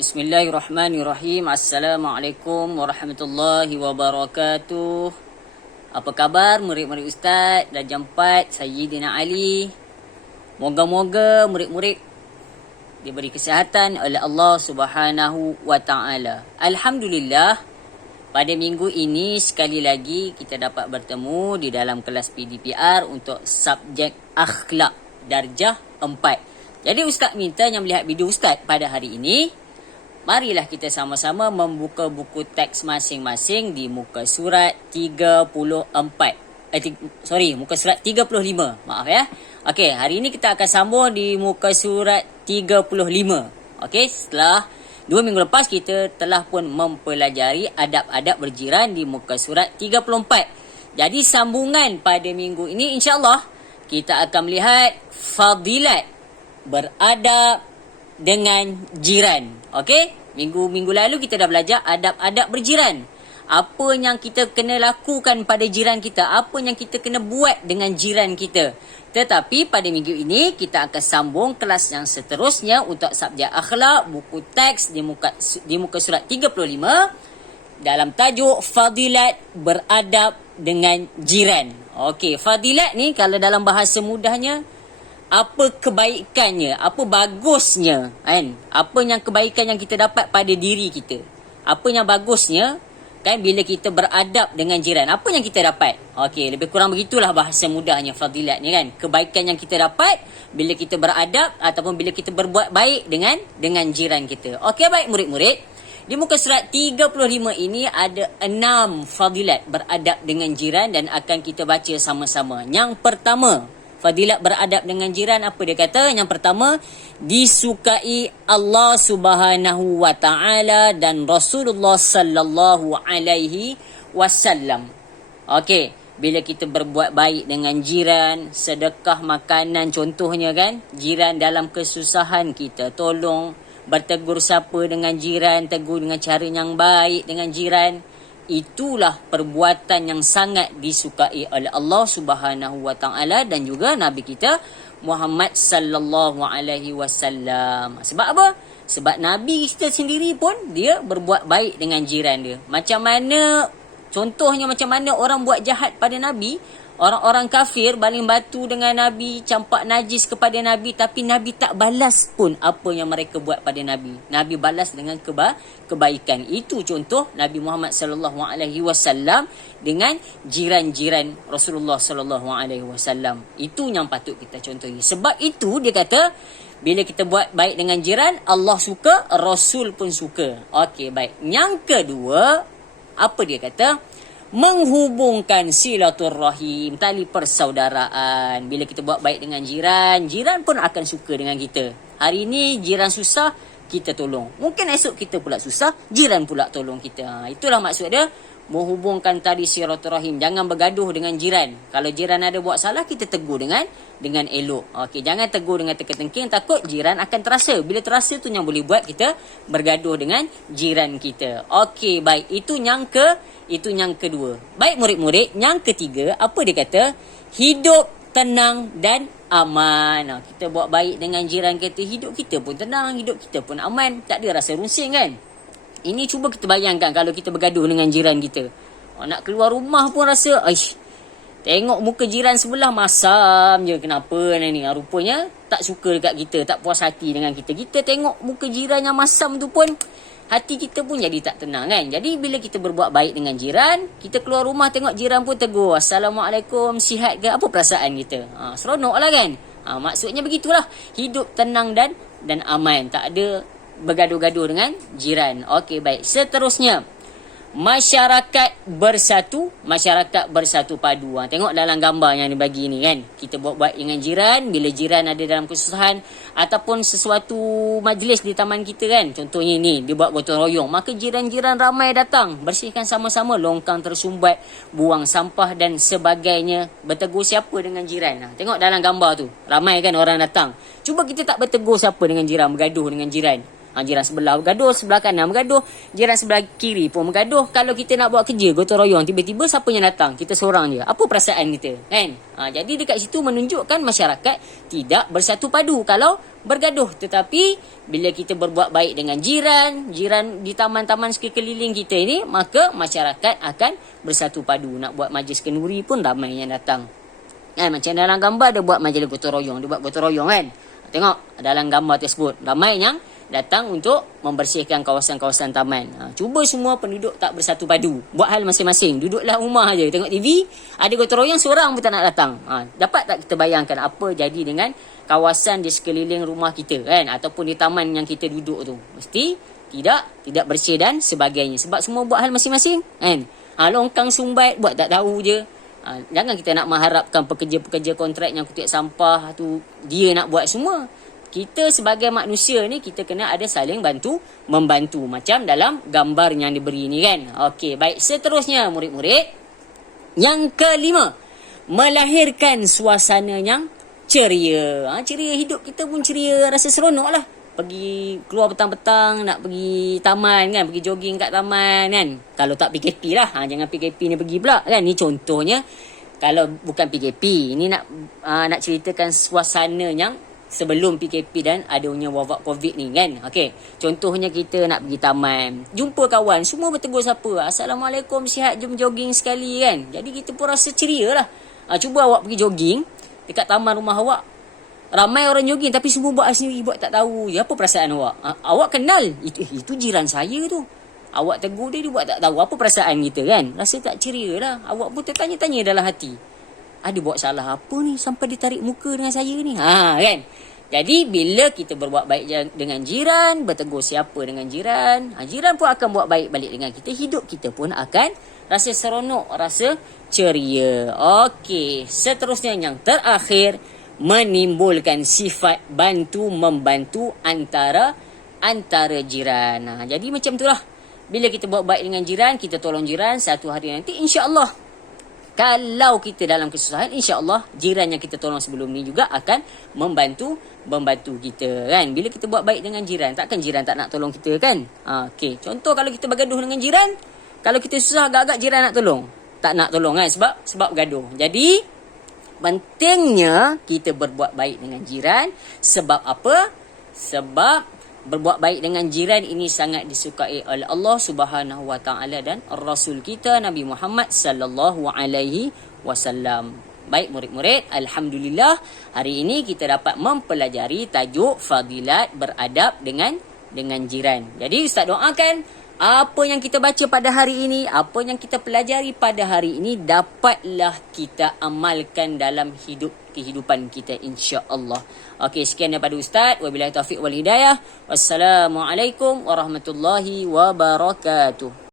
Bismillahirrahmanirrahim. Assalamualaikum warahmatullahi wabarakatuh. Apa khabar murid-murid Ustaz Darjah 4 Sayyidina Ali? Moga-moga murid-murid diberi kesihatan oleh Allah Subhanahu wa taala. Alhamdulillah, pada minggu ini sekali lagi kita dapat bertemu di dalam kelas PDPR untuk subjek akhlak darjah 4. Jadi Ustaz minta yang melihat video Ustaz pada hari ini, marilah kita sama-sama membuka buku teks masing-masing di muka surat 34. Muka surat 35. Maaf ya. Okey, hari ini kita akan sambung di muka surat 35. Okey, setelah 2 minggu lepas kita telah pun mempelajari adab-adab berjiran di muka surat 34. Jadi sambungan pada minggu ini insya-Allah kita akan melihat fadilat beradab dengan jiran. Okey? Minggu lalu kita dah belajar adab-adab berjiran. Apa yang kita kena lakukan pada jiran kita, apa yang kita kena buat dengan jiran kita. Tetapi pada minggu ini kita akan sambung kelas yang seterusnya untuk subjek akhlak, buku teks di muka surat 35 dalam tajuk fadilat beradab dengan jiran. Okey, fadilat ni kalau dalam bahasa mudahnya, apa kebaikannya, apa bagusnya, kan? Apa yang kebaikan yang kita dapat pada diri kita. Apa yang bagusnya, kan, bila kita beradab dengan jiran. Apa yang kita dapat? Okey, lebih kurang begitulah bahasa mudahnya fadilat ni, kan? Kebaikan yang kita dapat bila kita beradab ataupun bila kita berbuat baik dengan jiran kita. Okey, baik murid-murid. Di muka surat 35 ini ada 6 fadilat beradab dengan jiran dan akan kita baca sama-sama. Yang pertama, fadilat beradab dengan jiran, apa dia kata? Yang pertama, disukai Allah Subhanahu wa taala dan Rasulullah sallallahu alaihi wasallam. Okey, bila kita berbuat baik dengan jiran, sedekah makanan contohnya, kan? Jiran dalam kesusahan kita tolong, bertegur sapa dengan jiran, tegur dengan cara yang baik dengan jiran. Itulah perbuatan yang sangat disukai oleh Allah Subhanahu wa taala dan juga Nabi kita Muhammad sallallahu alaihi wasallam. Sebab apa? Sebab Nabi kita sendiri pun dia berbuat baik dengan jiran dia. Macam mana orang buat jahat pada Nabi, orang-orang kafir baling batu dengan Nabi, campak najis kepada Nabi, tapi Nabi tak balas pun apa yang mereka buat pada Nabi. Nabi balas dengan kebaikan. Itu contoh Nabi Muhammad sallallahu alaihi wasallam dengan jiran-jiran Rasulullah sallallahu alaihi wasallam. Itu yang patut kita contohi. Sebab itu dia kata, bila kita buat baik dengan jiran, Allah suka, Rasul pun suka. Okey, baik. Yang kedua, apa dia kata? Menghubungkan silaturrahim, tali persaudaraan. Bila kita buat baik dengan jiran, jiran pun akan suka dengan kita. Hari ini jiran susah, kita tolong. Mungkin esok kita pula susah, jiran pula tolong kita. Itulah maksud dia, menghubungkan tali silaturrahim. Jangan bergaduh dengan jiran. Kalau jiran ada buat salah, kita tegur dengan elok. Okey, jangan tegur dengan teka-tengking, takut jiran akan terasa. Bila terasa tu yang boleh buat kita bergaduh dengan jiran kita. Okey, baik. Itu yang kedua. Baik murid-murid, yang ketiga, apa dia kata? Hidup tenang dan aman. Kita buat baik dengan jiran kita, hidup kita pun tenang, hidup kita pun aman. Tak ada rasa runsing, kan? Ini cuba kita bayangkan kalau kita bergaduh dengan jiran kita. Nak keluar rumah pun rasa, tengok muka jiran sebelah masam je. Kenapa ni? Rupanya tak suka dekat kita, tak puas hati dengan kita. Kita tengok muka jiran yang masam tu pun, hati kita pun jadi tak tenang, kan? Jadi bila kita berbuat baik dengan jiran, kita keluar rumah tengok jiran pun tegur, Assalamualaikum, sihat ke? Apa perasaan kita? Seronok lah, kan? Maksudnya begitulah. Hidup tenang dan aman. Tak ada bergaduh-gaduh dengan jiran. Okey, baik. Seterusnya, masyarakat bersatu padu. Tengok dalam gambar yang dibagi ni, kan? Kita buat baik dengan jiran. Bila jiran ada dalam kesusahan ataupun sesuatu majlis di taman kita, kan? Contohnya ni, dia buat gotong royong, maka jiran-jiran ramai datang, bersihkan sama-sama, longkang tersumbat, buang sampah dan sebagainya. Bertegur siapa dengan jiran? Tengok dalam gambar tu, ramai kan orang datang. Cuba kita tak bertegur siapa dengan jiran, bergaduh dengan jiran. Jiran sebelah bergaduh, sebelah kanan bergaduh, jiran sebelah kiri pun bergaduh. Kalau kita nak buat kerja gotong royong, tiba-tiba siapa yang datang? Kita seorang je. Apa perasaan kita? Kan? Jadi dekat situ menunjukkan masyarakat tidak bersatu padu kalau bergaduh. Tetapi bila kita berbuat baik dengan jiran di taman-taman sekeliling kita ini, maka masyarakat akan bersatu padu. Nak buat majlis kenduri pun ramai yang datang. Macam dalam gambar dia buat majlis gotong royong, dia buat gotong royong kan. Tengok dalam gambar tersebut ramai yang datang untuk membersihkan kawasan-kawasan taman. Cuba semua penduduk tak bersatu padu, buat hal masing-masing, duduklah rumah aja tengok TV, ada gotong royong seorang pun tak nak datang. Dapat tak kita bayangkan apa jadi dengan kawasan di sekeliling rumah kita kan, ataupun di taman yang kita duduk tu? Mesti tidak bersih dan sebagainya, sebab semua buat hal masing-masing kan. Longkang sumbat buat tak tahu je. Jangan kita nak mengharapkan pekerja-pekerja kontrak yang kutip sampah tu dia nak buat semua. Kita sebagai manusia ni, kita kena ada saling membantu macam dalam gambar yang diberi ni kan. Okey, baik, seterusnya murid-murid, yang kelima, melahirkan suasana yang ceria. Ceria, hidup kita pun ceria, rasa seronok lah. Pergi keluar petang-petang, nak pergi taman kan, pergi jogging kat taman kan. Kalau tak PKP lah, jangan PKP ni pergi pula kan. Ni contohnya kalau bukan PKP, ni nak ceritakan suasana yang sebelum PKP dan adanya wabak COVID ni kan. Okey, contohnya kita nak pergi taman, jumpa kawan, semua bertegur sapa, Assalamualaikum, sihat, jom jogging sekali kan. Jadi kita pun rasa ceria lah. Cuba awak pergi jogging dekat taman rumah awak, ramai orang jogging tapi semua buat sendiri, buat tak tahu. Apa perasaan awak? Awak kenal itu jiran saya tu, awak tegur dia buat tak tahu. Apa perasaan kita kan? Rasa tak ceria lah. Awak pun tertanya-tanya dalam hati, ada buat salah apa ni sampai dia tarik muka dengan saya ni? Kan? Jadi bila kita berbuat baik dengan jiran, bertegur siapa dengan jiran, jiran pun akan buat baik balik dengan kita. Hidup kita pun akan rasa seronok, rasa ceria. Okey, seterusnya yang terakhir, menimbulkan sifat bantu-membantu antara jiran. Jadi macam itulah. Bila kita buat baik dengan jiran, kita tolong jiran, satu hari nanti insya-Allah, kalau kita dalam kesusahan, insya-Allah jiran yang kita tolong sebelum ni juga akan membantu kita kan. Bila kita buat baik dengan jiran, takkan jiran tak nak tolong kita kan. Okey, contoh kalau kita bergaduh dengan jiran, kalau kita susah agak-agak jiran nak tolong, tak nak tolong kan, sebab gaduh. Jadi pentingnya kita berbuat baik dengan jiran. Sebab apa? Sebab berbuat baik dengan jiran ini sangat disukai oleh Allah Subhanahu Wa Taala dan Rasul kita Nabi Muhammad sallallahu alaihi wasallam. Baik murid-murid, alhamdulillah hari ini kita dapat mempelajari tajuk fadilat beradab dengan jiran. Jadi ustaz doakan apa yang kita baca pada hari ini, apa yang kita pelajari pada hari ini dapatlah kita amalkan dalam kehidupan kita insya-Allah. Okey, sekian daripada ustaz. Wabillahi taufiq wal hidayah. Wassalamualaikum warahmatullahi wabarakatuh.